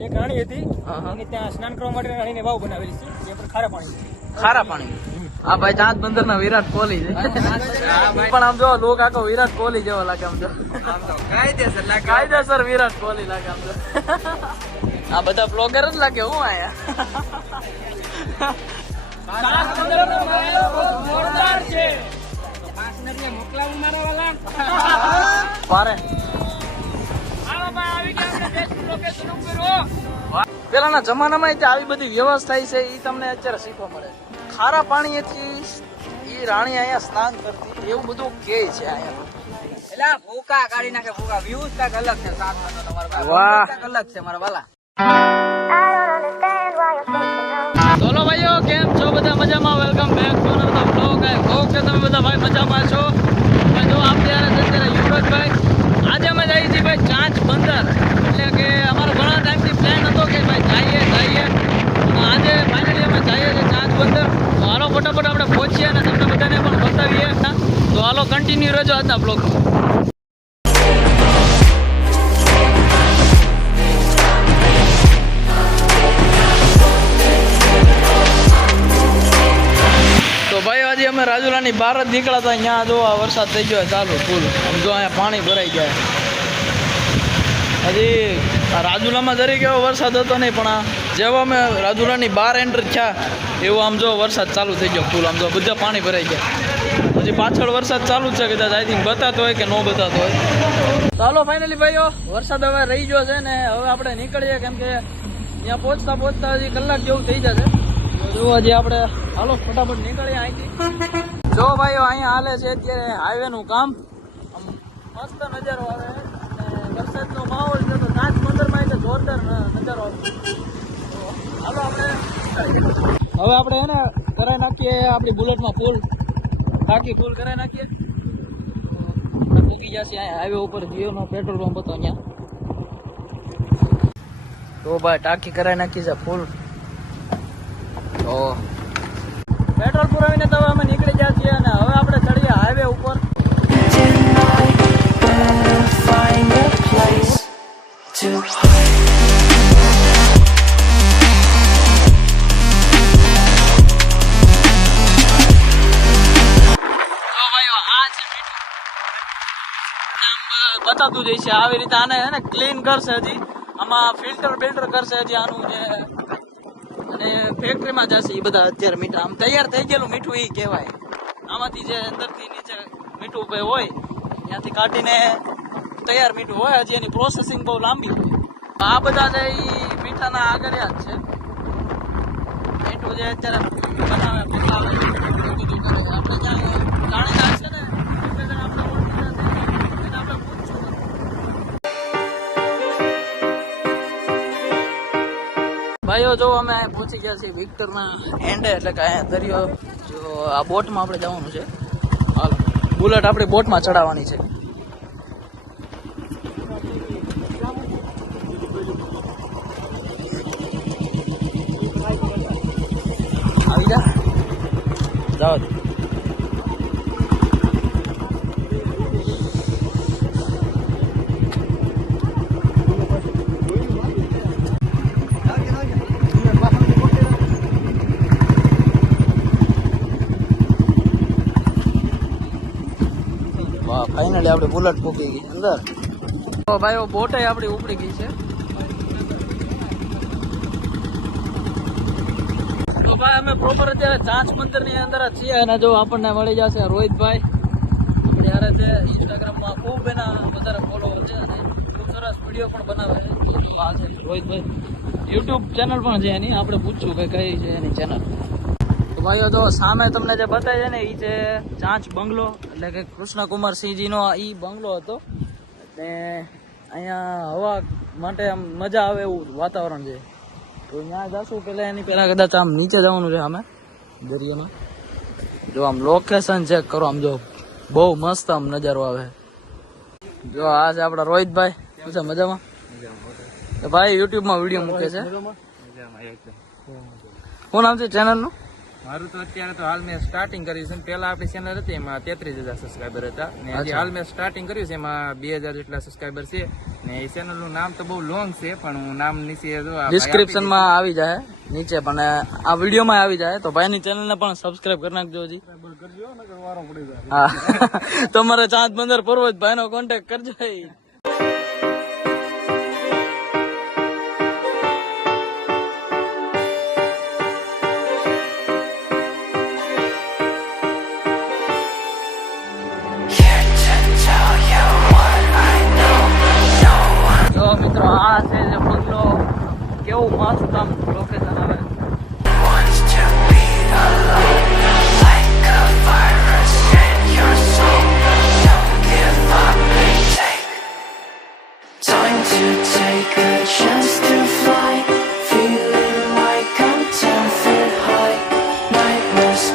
એક રાણી હતી હા. ત્યાં સ્નાન કરવા માટે રાણીને વાવ બનાવેલી છે. જે પણ ખારા પાણી ખારા પાણી. હા ભાઈ ચાંદ બંદર ના વિરાટ કોહલી છે. પણ આમ જો લોક આખો વિરાટ કોહલી જેવો લાગે આમ જો. કાયદેસર વિરાટ કોહલી લાગે આમ જો. આ બધા બ્લોગર જ લાગે હું આયા પારે. પેલાના જમાનામાં ત્યાં આવી બધી વ્યવસ્થા છે એ તમને અત્યારે શીખવા મળે ખારા પાણીથી એ રાણી અહીંયા સ્નાન કરતી એવું બધું કે છે અહીંયા. એલા ભૂકા કાઢી નાખે ભૂકા. વ્યૂઝ કાંઈક અલગ છે સાત નો ભાઈ. વાહ. અલગ છે મારા વાલા. ભાઈઓ કેમ છો? બધા મજામાં? Welcome back to another blog I hope કે તમે બધા ભાઈ મજામાં છો. જો આપણે ત્યારે અત્યારે યુવરાજભાઈ આજે અમે જઈએ છીએ ભાઈ, ચાંચ બંદર. એટલે કે અમારો ઘણા ટાઈમથી પ્લાન હતો કે ભાઈ જઈએ જઈએ. આજે ફાઇનલી અમે જઈએ છીએ ચાંચ બંદર. તો હાલો ફટાફટ આપણે પહોંચીએ અને તમને બધાને પણ બતાવીએ. તો હાલો કન્ટિન્યુ રહેજો આજના બ્લોગમાં અમે રાજુલાની બહાર જ નીકળ્યા હતા. અહીંયા જો આ વરસાદ થઈ ગયો ચાલુ ફૂલ જો અહીંયા પાણી ભરાઈ ગયા. હજી રાજુલામાં જરીક એવો વરસાદ હતો નહીં, પણ આ જેવો અમે રાજુલાની બહાર એન્ટર થયા, એવો આમ જો વરસાદ ચાલુ થઈ ગયો, ફૂલ આમ જો બધા પાણી ભરાઈ ગયા. હજી પાછળ વરસાદ ચાલુ છે, કદાચ આઈ થિંક બતાતો હોય કે ન બતાતો હોય. ચાલો ફાઇનલી ભાઈઓ, વરસાદ હવે રહી ગયો છે ને હવે આપણે નીકળીએ, કેમ કે ત્યાં પહોંચતા પહોંચતા હજી કલાક જેવું થઈ જશે. જો હજી આપણે, હાલો, ફટાફટ નીકળીએ અહીંથી. જો ભાઈઓ, અહીંયા હાલે છે અત્યારે હાઈવે નું કામ. મસ્ત નજારો આવે. વરસાદનો માહોલ છે તો કાચ મંદિરમાં એટલે જોરદાર નજારો હાલો આપણે હવે આપણે હે ને કરાવી નાખીએ આપણી બુલેટમાં ફૂલ. ટાંકી ફૂલ કરાવી નાખીએ. અહીંયા હાઈવે ઉપર, જીઓનો પેટ્રોલ પંપ હતો અહીંયા. તો ભાઈ ટાંકી કરાવી નાખી છે ફૂલ. તો પેટ્રોલ પુરાવીને તો અમે નીકળી ગયા છીએ અને હવે આપણે ચડીએ હાઈવે ઉપર. બતાતું જઈશે આવી રીતે આને હે ક્લીન કરશે હજી. આમાં ફિલ્ટર બિલ્ટર કરશે હજી આનું જે અને ફેક્ટરીમાં જશે એ બધા અત્યારે મીઠા. આમ તૈયાર થઈ ગયેલું મીઠું એ કહેવાય. આમાંથી જે અંદરથી નીચે મીઠું હોય, ત્યાંથી કાઢીને તૈયાર મીઠું હોય, હજી એની પ્રોસેસિંગ બહુ લાંબી. આ બધા જે એ મીઠાના આગળિયા જ છે. મીઠું જે અત્યારે બનાવે પીવડાવે બધું ત્યાં છે ને છે ભાઈઓ, જો અમે પહોંચી ગયા છીએ વિક્ટરના એન્ડે એટલે કે અહીંયા દરિયો, જો આ બોટમાં આપણે જવાનું છે. હાલ. બુલેટ આપણી બોટમાં ચડાવવાની છે. આવી જા જાઓ વાહ ફાઇનલી આપણે બુલેટ ફૂકી ગઈ અંદર. ભાઈઓ બોટે આપણી ઉપડી ગઈ છે. ભાઈ, અમે પ્રોપર અત્યારે ચાંચ મંદિરની અંદર છીએ અને જો આપણને મળી જશે રોહિતભાઈ, આપણે યારે છે ઇન્સ્ટાગ્રામમાં ખૂબ એના વધારે ફોલો છે ખૂબ સરસ વીડિયો પણ બનાવે છે. જો આ છે રોહિતભાઈ. યુટ્યુબ ચેનલ પણ છે એની, આપણે પૂછશું કે કઈ છે એની ચેનલ તો ભાઈઓ તો સામે તમને જે બતાવે છે ને એ છે ચાંચ બંગલો, એટલે કે કૃષ્ણકુમાર સિંહજીનો એ બંગલો હતો. અને અહીંયા હવા માટે આમ મજા આવે એવું વાતાવરણ છે. તો ત્યાં જશું. પેલા એની પેલા કદાચ આમ નીચે જવાનું છે અમે દરિયામાં. જો આમ લોકેશન ચેક કરો આમ જો બહુ મસ્ત આમ નજારો આવે. જો આ છે આપણા રોહિતભાઈ. શું છે મજામાં? ભાઈ યુટ્યુબમાં વીડિયો મૂકે છે. શું નામ છે ચેનલનું મારું તો અત્યારે તો હાલ મેં સ્ટાર્ટિંગ કર્યું છે પહેલા આપણી ચેનલ હતી એમાં તેત્રીસ હજાર સબસ્ક્રાઈબર હતા. ને હજી હાલ મેં સ્ટાર્ટિંગ કર્યું છે એમાં બે હજાર જેટલા સબસ્ક્રાઈબર છે. ને એ ચેનલનું નામ તો બહુ લોંગ છે પણ હું નામ નીચે જો આ ડિસ્ક્રિપ્શનમાં આવી જાય નીચે પણ આ વીડિયો માં આવી જાય તો ભાઈની ચેનલ ને પણ સબસ્ક્રાઇબ કરી નાખજો હજી. હા તમારે ચાંદ બંદર પર્વત ભાઈ નો કોન્ટેક્ટ કરજો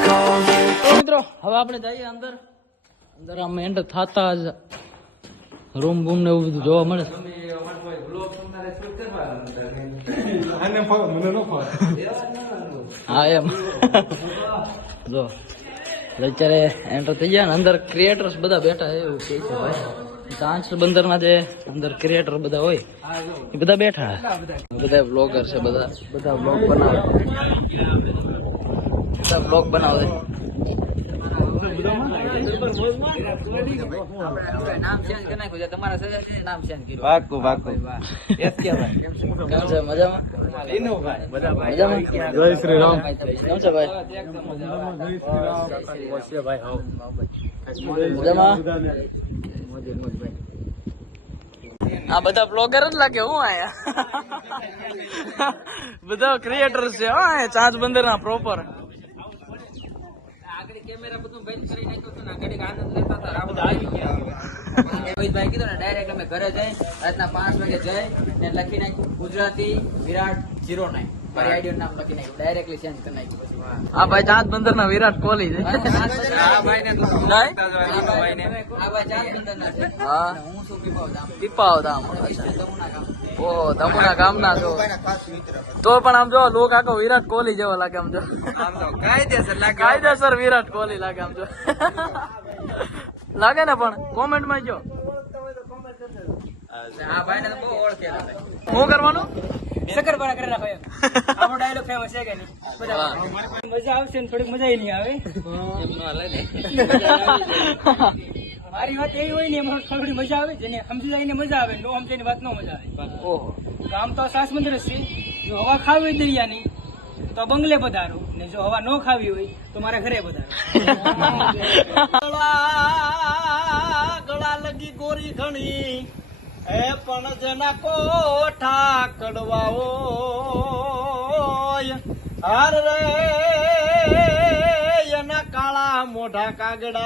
call you. તો મિત્રો હવે આપણે જઈએ અંદર. અંદર આમ એન્ટર થતા જ રૂમ બૂમ ને એવું બધું જોવા મળે. હા એમ. જો એટલે અત્યારે એન્ટર થઈ ગયા ને અંદર ક્રિએટર્સ બધા બેઠા છે એવું કહે છે ભાઈ. ચાંચ બંદર ના જે અંદર ક્રિએટર બધા હોય એ બધા બેઠા બધા. બ્લોગર છે બધા બધા બ્લોગ બનાવે. બધા બ્લોગ બનાવે. જય શ્રી રામ. કેમ છે ભાઈ? આ બધા બ્લોગર જ લાગે હું આયા બધા ક્રિએટર છે હા ચાંચ બંદર ના પ્રોપર કેમેરા બધું બંધ કરી નાખ્યો હતું ને ઘડીક આનંદ લેતા હતા. આ બધા આવી ગયા. રોહિતભાઈ કીધું ને ડાયરેક્ટ અમે ઘરે જઈ રાતના પાંચ વાગે જઈ ને લખી નાખ્યું ગુજરાતી વિરાટ જીરો નાઇન મારી આઈડી નામ લખી નાખ્યું. ડાયરેક્ટલી ચેન્જ કરી નાખ્યું આ ભાઈ ચાંચ બંદર ના વિરાટ કોહલી છે. આ ભાઈને તો આ ભાઈ ચાર બંદર છે. હું. શું પીપાવ ધામ? પીપાવ કામ. ઓહો તમુના ગામના છો. તો પણ આમ જો લોક આખો વિરાટ કોહલી જેવો લાગે આમ જો. કાયદેસર લાગે. કાયદેસર વિરાટ કોહલી લાગે આમ જો. લાગે ને પણ? કોમેન્ટમાં જો. આ ભાઈને તો બહુ ઓળખેલા ભાઈ. શું કરવાનું? શક્કરપારા કરી નાખો. આપણો ડાયલોગ ફેમસ છે કે નહીં? મજા આવશે ને થોડીક મજા નહીં આવે. મારી વાત એવી હોય ને એમાં થોડી મજા આવે જેને સમજી જાય ને મજા આવે નો સમજે વાત નો મજા આવે. ઓહો. ગામ તો સાસ મંદિર છે. જો હવા ખાવી દરિયાની તો બંગલે પધારો. ને જો હવા ન ખાવી હોય તો મારા ઘરે પધારો. ગળા લગી ગોરી ઘણી. એ પણ જેના કોઠા કડવાઓ હાર રે. મોઢા કાગડા.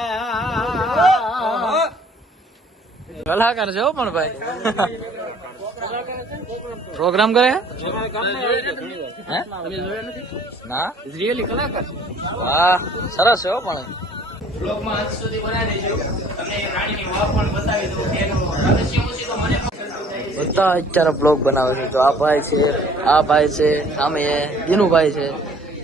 કલાકાર છે હો પણ ભાઈ. પ્રોગ્રામ કરે? ના? રિયલી કલાકાર વાહ સરસ છે હો પણ. બધા અત્યારે બ્લોગ બનાવે છે. તો આ ભાઈ છે આ ભાઈ છે સામે દિનુભાઈ છે.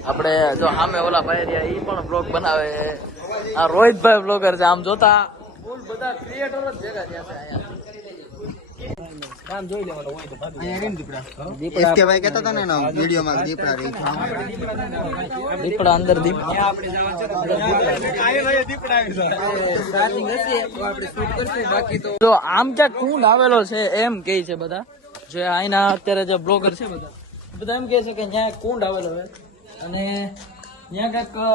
આપણે જો સામે ઓલા ભાઈ રહ્યા એ પણ બ્લોગ બનાવે. છે આ રોહિતભાઈ બ્લોગર છે. આમ જોતા ફૂલ બધા ક્રિએટર જ ભેગા થયા છે અહીંયા. એસકે ભાઈ કહેતા હતા ને એના વિડીયોમાં દીપડા અંદર દીપ ચાર્જિંગ હશે તો આપણે શૂટ કરશું બાકી તો તો આમ ક્યાંક કુંડ આવેલો છે એમ કે છે બધા. જે અહીંના અત્યારે જે બ્લોગર છે બધા. બધા એમ કે છે કે ત્યાં કુંડ આવેલો છે. અને ત્યાં કંઈક અ,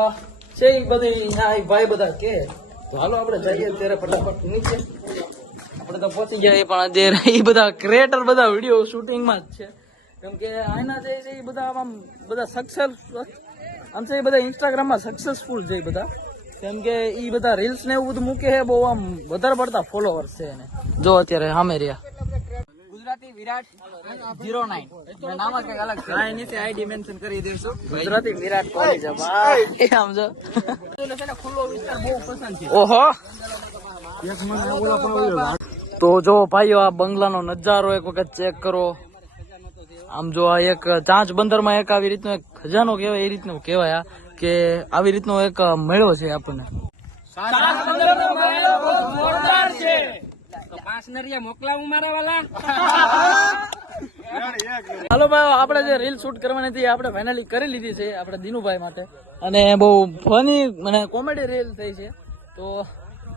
છે એ બધી ત્યાં ભાઈ બધા કે હાલો આપણે જઈએ ત્યારે ફટાફટ નીચે. આપણે તો પહોંચી ગયા પણ અત્યારે એ બધા ક્રિએટર બધા વીડિયો શૂટિંગમાં જ છે. કેમ કે જે છે એ બધા આમ બધા સક્સેસ આમ છે એ બધા ઇન્સ્ટાગ્રામમાં સક્સેસફુલ છે એ બધા. કેમ એ બધા રીલ્સ એવું બધું મૂકે છે, બહુ આમ વધારે પડતા ફોલોવર્સ છે એને. જો અત્યારે સામે રહ્યા. વિરાટ ઝીરો નાઇન નામ જ કંઈક અલગ છે. હા એની આઈ ડિમેન્શન કરી દઈશું. ગુજરાતી વિરાટ કોહલી છે ભાઈ આમ જો ખુલ્લો વિસ્તાર બહુ પસંદ છે. ઓહો. તો જો ભાઈઓ આ બંગલાનો નજારો એક વખત ચેક કરો. આમ જો આ એક ચાંચ બંદરમાં એક આવી રીતનો એક ખજાનો કહેવાય એ રીતનું કહેવાય આ કે આવી રીતનો એક મેળો છે આપણને. હાલો ભાઈ આપણે જે રીલ શૂટ કરવાની હતી આપણે ફાઇનલી કરી લીધી છે આપણે દિનુભાઈ માટે. અને બહુ ફની મને કોમેડી રીલ થઈ છે. તો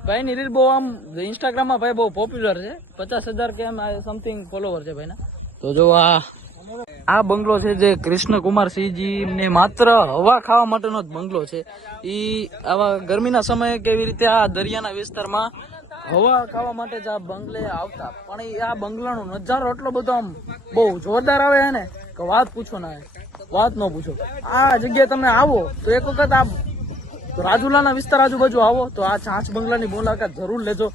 ભાઈની રીલ બહુ આમ ઇન્સ્ટાગ્રામમાં ભાઈ બહુ પોપ્યુલર છે. પચાસ હજાર કે એમ સમથિંગ ફોલોવર છે ભાઈના. તો જો આ આ બંગલો છે જે કૃષ્ણકુમાર સિંહજી ને માત્ર હવા ખાવા માટેનો જ બંગલો છે. ઈ આવા ગરમીના સમયે કેવી રીતે આ દરિયાના વિસ્તારમાં હવા ખાવા માટે જ આ બંગલે આવતા. પણ આ બંગલાનો નજારો એટલો બધો આમ બહુ જોરદાર આવે છે ને કે વાત પૂછો ના વાત ન પૂછો. આ જગ્યાએ તમે આવો તો એક વખત આ રાજુલાના વિસ્તાર આજુબાજુ આવો તો આ ચાંચ બંગલાની મુલાકાત જરૂર લેજો.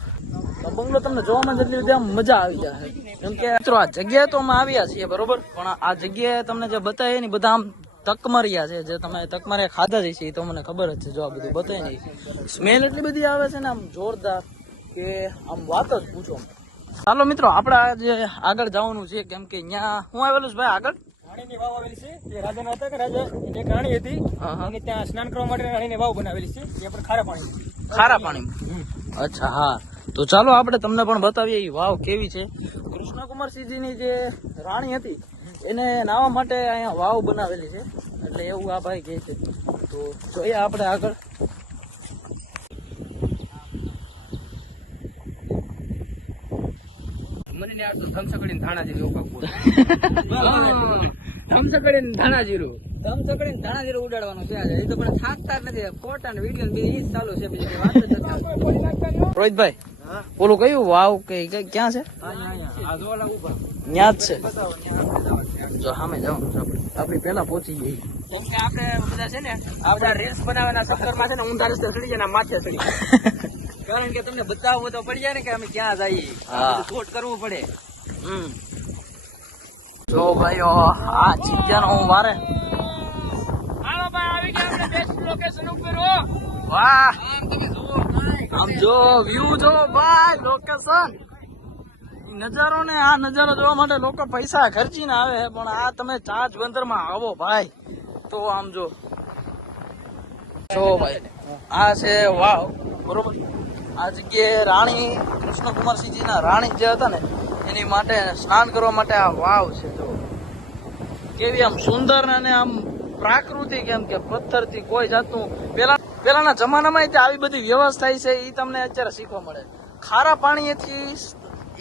બંગલો તમને જોવામાં જેટલી રીતે આમ મજા આવી જાય કેમ કે મિત્રો, આ જગ્યાએ તો અમે આવ્યા છીએ, બરોબર? પણ આ જગ્યાએ તમને જે બતાવી ને બધા આમ તકમરિયા છે. જે તમે તકમરિયા ખાધા જ છે એ તો મને ખબર જ છે, જો આ બધું બતાવી નહીં સ્મેલ એટલી બધી આવે છે ને આમ જોરદાર. કે આમ વાત જ પૂછો. ચાલો મિત્રો આપણે આજે આગળ જવાનું છે કેમ કે અહીંયા હું આવેલું છું ભાઈ આગળ? રાણીની વાવ આવેલી છે. તે રાજાના હતા કે રાજા? એક રાણી હતી. અને ત્યાં સ્નાન કરવા માટે રાણીની વાવ બનાવેલી છે. તે પણ ખારા પાણી. ખારા પાણી. અચ્છા હા. તો ચાલો આપણે તમને પણ બતાવીએ એ વાવ કેવી છે. કૃષ્ણકુમારસિંહજીની જે રાણી હતી એને નાવા માટે અહીંયા વાવ બનાવેલી છે. એટલે એવું આ ભાઈ કહે છે. તો જોઈએ આપણે આગળ. મને આવડતું ધમસકડીને ધાણા જીરું ધમસકડીને ધાણા જીરું. ધમસકડીને ધાણા જીરું ઉડાડવાનું છે આજે. એ તો પણ થાકતા નથી. ફોટા ને વીડિયો ને ઈ ચાલુ છે બીજી વાત જ નથી આવતી. રોહિતભાઈ ઓલું કયું? વાવ કે કે- ક્યાં છે? આ જો ઓલા ત્યાં જ છે. જો સામે જાઓ. આપણે આપણે પેલા પહોંચી જઈએ આપણે બધા છે ને આ બધા રીલ્સ બનાવવાના ચક્કરમાં છે ને ઊંધા રસ્તે ચડી જાય માથે ચડી કારણ કે તમને બતાવવું તો પડી જાય ને કે અમે ક્યાં જઈએ. હા. શૂટ કરવું પડે. હમ. જો ભાઈઓ આ જગ્યાનો હું મારે હાલો ભાઈ આવી ગયા આપણે બેસ્ટ લોકેશન ઉપર હો. વાહ. આમ તમે જુઓ આમ જો વ્યૂ જો ભાઈ લોકેશન નજારો ને આ નજારો જોવા માટે લોકો પૈસા ખર્ચીને આવે પણ આ તમે ચાચ બંદરમાં આવો ભાઈ. તો આમ જો. જો ભાઈ આ છે વાવ. બરોબર? આ જગ્યાએ રાણી કૃષ્ણકુમારસિંહજીના રાણી જે હતા ને, એની માટે સ્નાન કરવા માટે આ વાવ છે જો કેવી આમ સુંદર અને આમ પ્રાકૃતિક એમ કે પથ્થરથી કોઈ જાતનું પેલા પેલાના જમાનામાં આવી બધી વ્યવસ્થા છે એ તમને અત્યારે શીખવા મળે. ખારા પાણીએથી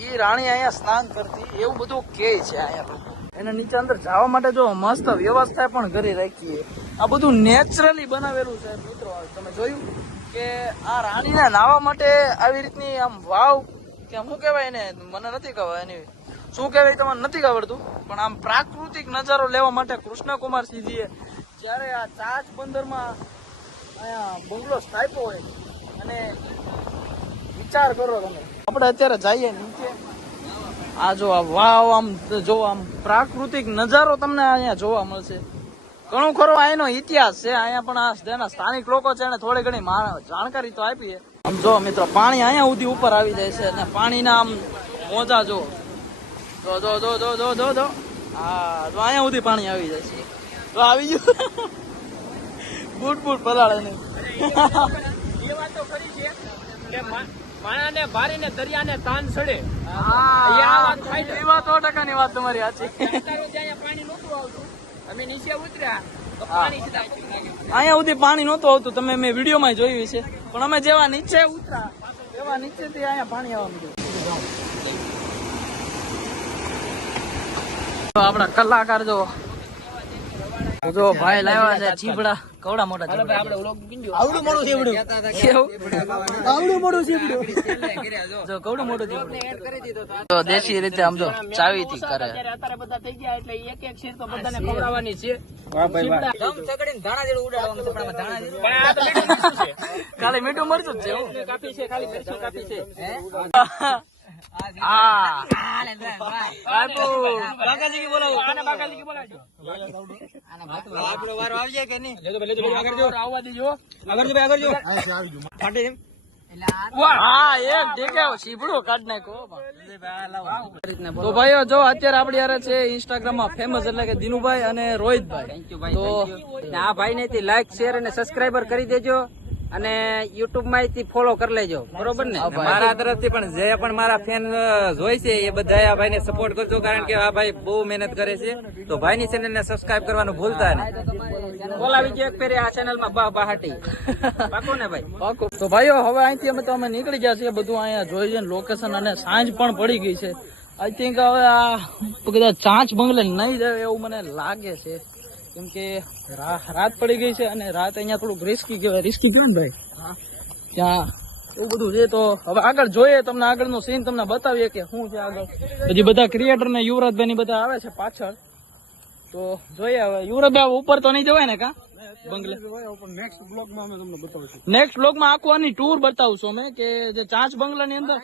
એ રાણી અહીંયા સ્નાન કરતી, એવું બધું કે છે અહીંયા લોકો. એના નીચે અંદર જવા માટે જો મસ્ત વ્યવસ્થા પણ કરી રાખીએ. આ બધું નેચરલી બનાવેલું છે, મિત્રો, તમે જોયું? કે આ રાણીને નાહવા માટે આવી રીતની આમ વાવ કે શું કહેવાય ને મને નથી કહેવાય એની શું કહેવાય તમને નથી ખબરતું, પણ આમ પ્રાકૃતિક નજારો લેવા માટે કૃષ્ણકુમાર સિંહજીએ જ્યારે આ ચાચ બંદરમાં અહીંયા બંગલો સ્થાપ્યો હોય અને વિચાર કરો તમે. આપણે અત્યારે જઈએ નીચે. આ જો આ વાવ આમ, જો આમ પ્રાકૃતિક નજારો તમને અહીંયા જોવા મળશે. ઘણું ખરો અહીંનો ઇતિહાસ છે. અહીંયા પણ આ જેના સ્થાનિક લોકો છે એને થોડી ઘણી જાણકારી તો આપી છે. આમ જો મિત્રો પાણી અહીંયા સુધી ઉપર આવી જાય છે અને પાણીના આમ મોજા જો. જો જો જો જો જો જો જો. હા તો અહીંયા સુધી પાણી આવી જાય છે. તો આવી ગયું. બૂટ બૂટ પલાળે નહીં. એ વાત તો ખરી છે. કે માણાને ભારીને દરિયાને તાન હા એ વાત સો ટકાની વાત તમારી સાચી. પાણી નહોતું આવતું અમે નીચે ઉતર્યા અહીંયા સુધી પાણી નહોતું આવતું તમે મેં વિડીયોમાં જોયું છે પણ અમે જેવા નીચે ઉતરા એવા નીચેથી અહીંયા પાણી આવવા માંડ્યું. તો આપણા કલાકાર જો જો ભાઈ લાવ્યા છે ચીપડા કવડા મોટા ચીપડા આપણે ઓલો આવડું મોટું ચીપડું આવડું મોટું ચીપડું જો. કવડું મોટું ચીપડું તો દેશી રીતે આમ જો ચાવી કરે. અત્યારે બધા થઈ ગયા એટલે એક એક શેર તો બધાને કવડાવવાની છે. કાલે મીઠું મરચું છે કાપી છે ખાલી મરચું કાપી છે. જો અત્યારે આપડી યારે છે ઇન્સ્ટાગ્રામમાં ફેમસ એટલે કે દિનુભાઈ અને રોહિતભાઈ તો આ ભાઈ ને લાઈક શેર અને સબસ્ક્રાઈબર કરી દેજો અને યુટ્યુબમાં ફોલો કરી લેજો. બરોબર ને? મારા તરફથી પણ જે પણ મારા ફેન જોઈ છે એ બધા આ ભાઈને સપોર્ટ કરજો કારણ કે આ ભાઈ બહુ મહેનત કરે છે. તો ભાઈની ચેનલ ને સબસ્ક્રાઇબ કરવાનું ભૂલતા નહીં. બોલાવી દો એક ફેરી આ ચેનલમાં બા બહાટી. પાકો ને ભાઈ? પાકો. તો ભાઈઓ હવે અહીંથી અમે તો અમે નીકળી ગયા છીએ બધું અહીંયા જોઈ છે લોકેશન અને સાંજ પણ પડી ગઈ છે. આઈ થિંક હવે આ કદાચ ચાંચ બંગલે નહીં જાય એવું મને લાગે છે. કેમ કે રાત પડી ગઈ છે અને રાત અહીંયા થોડુંક રિસ્કી કહેવાય. રિસ્કી કેમ ભાઈ? ત્યાં એવું બધું છે તો હવે આગળ જોઈએ તમને આગળનો સીન તમને બતાવીએ કે શું છે આગળ. હજી બધા ક્રિએટર ને યુવરાજભાઈ ની બધા આવે છે પાછળ. તો જોઈએ હવે. યુવરાજભાઈ ઉપર તો નહીં જવાય ને કા? બંગલે. નેક્સ્ટ બ્લોગમાં આખું આની ટૂર બતાવશું અમે કે જે ચાંચ બંગલાની અંદર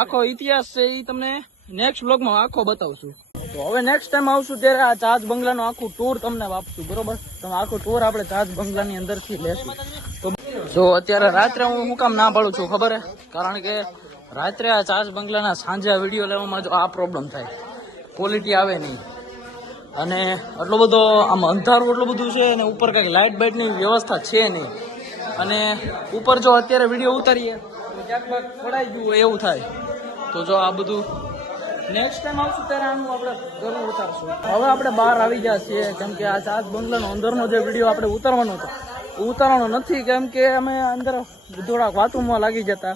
આખો ઇતિહાસ છે એ તમને નેક્સ્ટ બ્લોગમાં આખો બતાવશું. તો હવે નેક્સ્ટ ટાઈમ આવશું ત્યારે આ ચાંચ બંગલાનું આખું ટૂર તમને આપશું, બરોબર? તમે આખું ટૂર આપણે ચાર્જ બંગલાની અંદરથી લેશું. તો જો અત્યારે રાત્રે હું શું કામ ના પાડું છું, ખબર હે? કારણ કે રાત્રે આ ચાર્જ બંગલાના સાંજે આ વીડિયો લેવામાં જો આ પ્રોબ્લેમ થાય. ક્વોલિટી આવે નહીં. અને આટલો બધો આમ અંધારું એટલું બધું છે અને ઉપર કંઈક લાઇટ બાઇટની વ્યવસ્થા છે નહીં. અને ઉપર જો અત્યારે વીડિયો ઉતારીએ, તો ક્યાંક બાક ગયું એવું થાય. તો જો આ બધું નેક્સ્ટ ટાઈમ હવે આપણે બહાર આવી ગયા છીએ કેમ કે આ સાત બંગલાનો અંદરનો જે વીડિયો આપણે ઉતારવાનો હતો. ઉતારવાનો નથી, કેમ કે અમે અંદર થોડાક વાતોમાં લાગી જતા.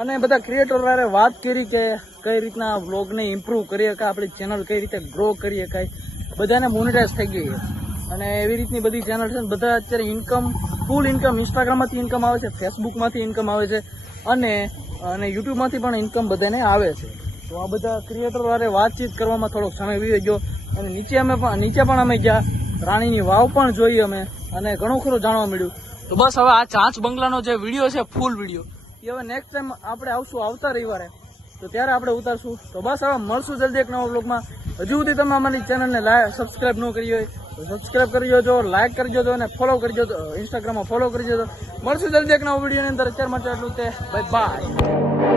અને બધા ક્રિએટર વાત કરી કે કઈ રીતના વ્લોગને ઇમ્પ્રૂવ કરી શકાય આપણી ચેનલ કઈ રીતે ગ્રો કરી શકાય બધાને મોનિટાઈઝ થઈ ગઈ અને એવી રીતની બધી ચેનલ છે બધા અત્યારે ઇન્કમ ફૂલ ઇન્કમ ઇન્સ્ટાગ્રામમાંથી ઇન્કમ આવે છે ફેસબુકમાંથી ઇન્કમ આવે છે, અને અને યુટ્યુબમાંથી પણ ઇન્કમ બધાને આવે છે. તો આ બધા ક્રિએટર વારે વાતચીત કરવામાં થોડોક સમય વીતી ગયો અને નીચે અમે પણ નીચે પણ અમે ગયા. રાણીની વાવ પણ જોઈ અમે અને ઘણું ખરું જાણવા મળ્યું. તો બસ હવે આ ચાંચ બંગલાનો જે વીડિયો છે ફૂલ વીડિયો એ હવે નેક્સ્ટ ટાઈમ આપણે આવશું આવતા રવિવારે. તો ત્યારે આપણે ઉતારશું. તો બસ હવે મળશું જલ્દી એક નવા બ્લોગમાં હજુ સુધી તમે અમારી ચેનલને સબસ્ક્રાઇબ ન કરી હોય તો સબસ્ક્રાઇબ કરી જોજો લાઇક કરી જોજો અને ફોલો કરી જોજો ઇન્સ્ટાગ્રામમાં ફોલો કરી જોજો મળશું જલ્દી એક નવા વિડીયોની અંદર. અત્યારે માટે આટલું તે. Bye bye